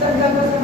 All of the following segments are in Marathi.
निसर्गाचा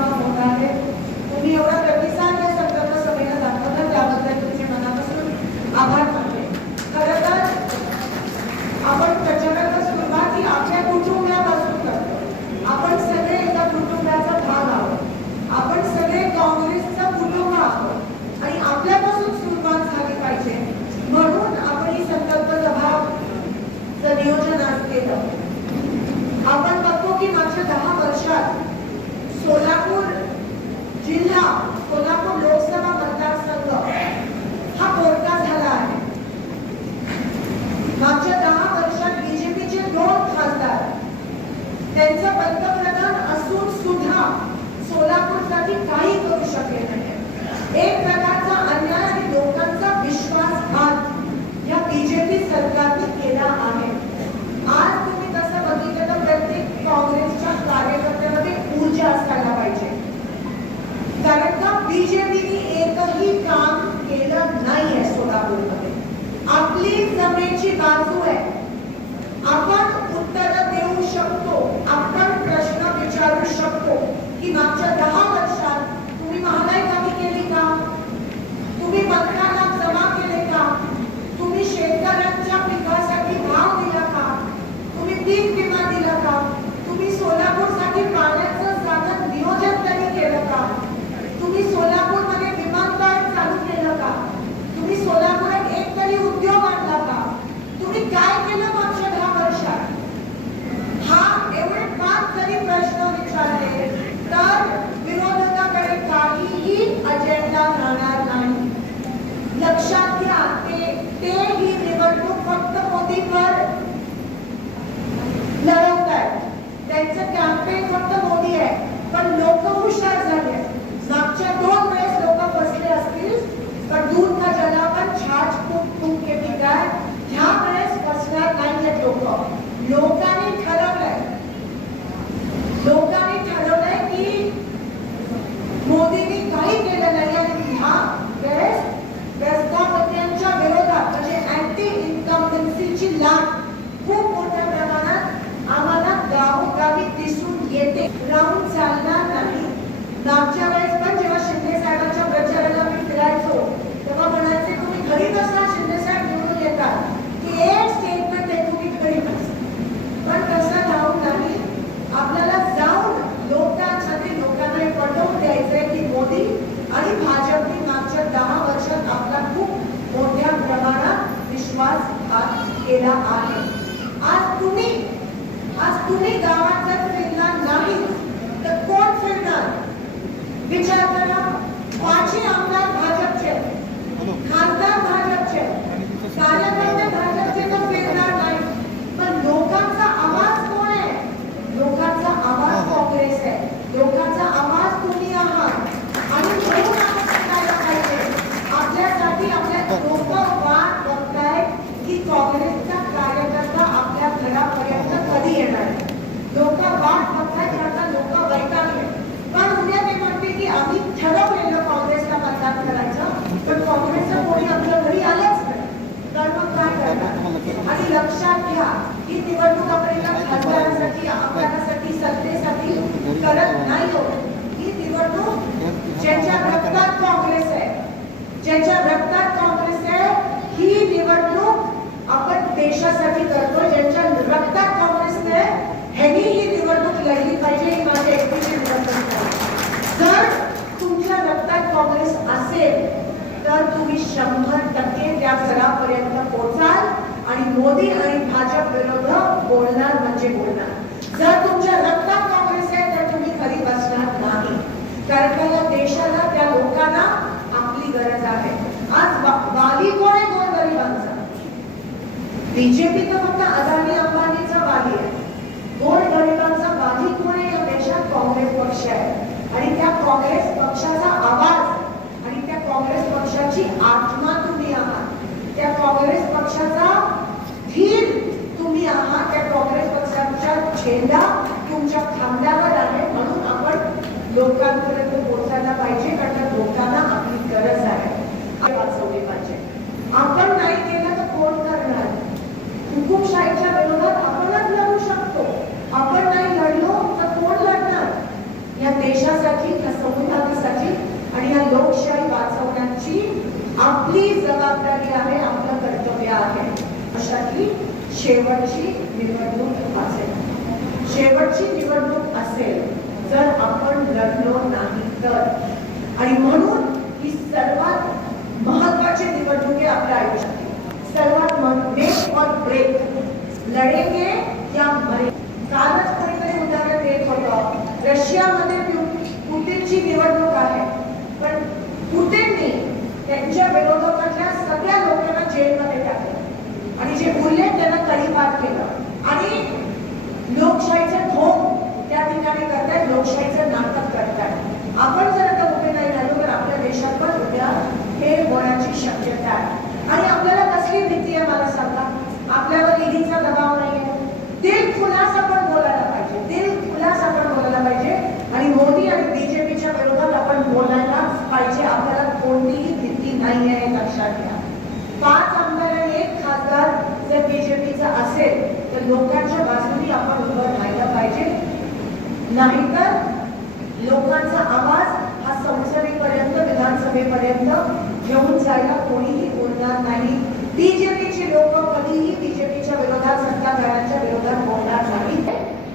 लाट खूप मोठ्या प्रमाणात आम्हाला गावोगावी दिसून येते. राहून चालणार नाही. मागच्या वेळेस ज्यांच्या रक्तात काँग्रेस आहे. ही निवडणूक आपण देशासाठी करतो. निवडणूक पाहिजे जर तुमच्या रक्तात काँग्रेस असेल तर तुम्ही शंभर टक्के त्या पोहोचाल आणि मोदी आणि भाजप विरोध बोलणार म्हणजे बोलणार. जर तुमच्या रक्तात काँग्रेस आहे तर तुम्ही घरी बसणार नाही. कारण का या देशाला त्या लोकांना आपली गरज आहे. आज वाली कोण आहे? दोन गरीबांचा. बीजेपी झेंडा तुमच्या खांद्यावर आहे म्हणून आपण लोकांपर्यंत पोहोचायला पाहिजे कारण लोकांना आपली गरज आहे. वाचवली पाहिजे. आपण नाही केलं तर कोण करणार? हुकुमशाहीच्या विरोधात आपणच लढू शकतो. आपण नाही लढलो तर कोण लढणार? या देशासाठी या संविधानासाठी आणि या लोकशाही वाचवण्याची आपली जबाबदारी आहे आपलं कर्तव्य आहे. अशातली शेवटची निवडणूक वाचेल. शेवटची निवडणूक असेल जर आपण लढलो नाही तर. आणि म्हणून ही सर्वात महत्वाची निवडणूक आहे आपल्या आयुष्यात. सर्वात मेक और ब्रेक लढेंगे या मरे कालच कोणीतरी उदाहरण देत होतं. रशियामध्ये पुतीनची निवडणूक आहे. पण पुतिनने त्यांच्या विरोधकातल्या सगळ्या लोकांना जेलमध्ये टाकलं. आणि जे बोलले त्यांना तडीपार केलं. आणि लोकशाहीचं ढोंग त्या ठिकाणी करतायत लोकशाहीचं नाटक करतायत. आपण जर आता उभे नाही राहिलो तर आपल्या देशात पण उद्या हे होण्याची शक्यता आहे. आणि आपल्याला कसली भीती आहे मला सांगा? आपल्यावर ईडीचा दबाव नाही आहे दिल खुलास आपण बोलायला पाहिजे. दिल खुलास आपण बोलायला पाहिजे. आणि मोदी आणि बीजेपीच्या विरोधात आपण बोलायला पाहिजे. आपल्याला कोणतीही भीती नाही आहे लक्षात घ्या. पाच आमदार आणि एक खासदार जर बीजेपीचा असेल तर लोकांच्या बाजूनी आपण उभं राहायला पाहिजे नाहीतर लोकांचा आवाज हा संसदेपर्यंत विधानसभेपर्यंत घेऊन जायला कोणीही बोलणार नाही. बीजेपीचे लोक कधीही बीजेपीच्या विरोधात सत्ताधाऱ्यांच्या विरोधात बोलणार नाही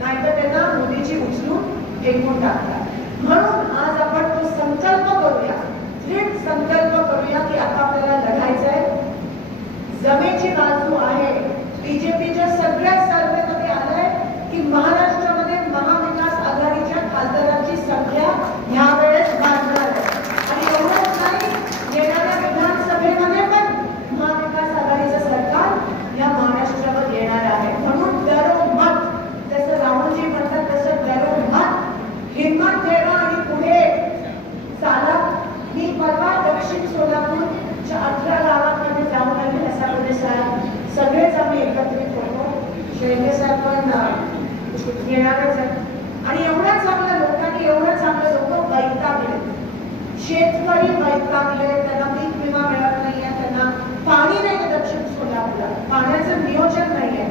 नाहीतर त्यांना मोदीची उचलून फेकून टाकतात. म्हणून आज आपण तो संकल्प करूया. दृढ संकल्प करूया की आता आपल्याला लढायचं आहे जमेची बाजू आहे. शेळके आपण येणारच आणि एवढं चांगलं लोकांनी एवढं चांगलं लोक वैतागले शेतकरी वैतागले त्यांना पीक विमा मिळत नाहीये त्यांना पाणी नाही दक्षिण सोलापूरला. पाण्याचं नियोजन नाहीये.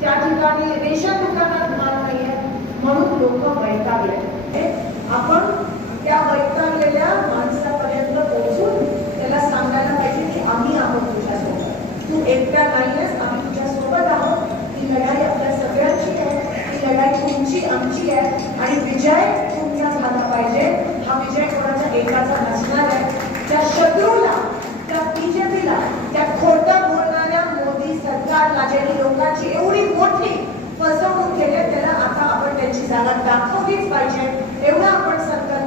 त्या ठिकाणी रेशन दुकानात माल नाहीये. म्हणून लोक वैतागले हे आपण त्या वैतागलेल्या माणसापर्यंत पोहोचून त्याला सांगायला पाहिजे की आम्ही आहोत तुझ्यासोबत तू एकट्या नाहीयेस आम्ही तुझ्या सोबत आहोत ती लढाई आपल्या सगळ्यांची आहे ती लढाई तुमची आमची आहे. आणि विजय तुमचा झाला पाहिजे. हा विजय कोणाचा एकाचा नसणार आहे. त्या शत्रूला त्या बीजेपीला त्या खोटं बोलणाऱ्या मोदी सरकारला ज्यांनी लोकांची एवढी मोठी फसवणूक केली त्याला आता आपण त्यांची जागा दाखवलीच पाहिजे. एवढा आपण संकल्प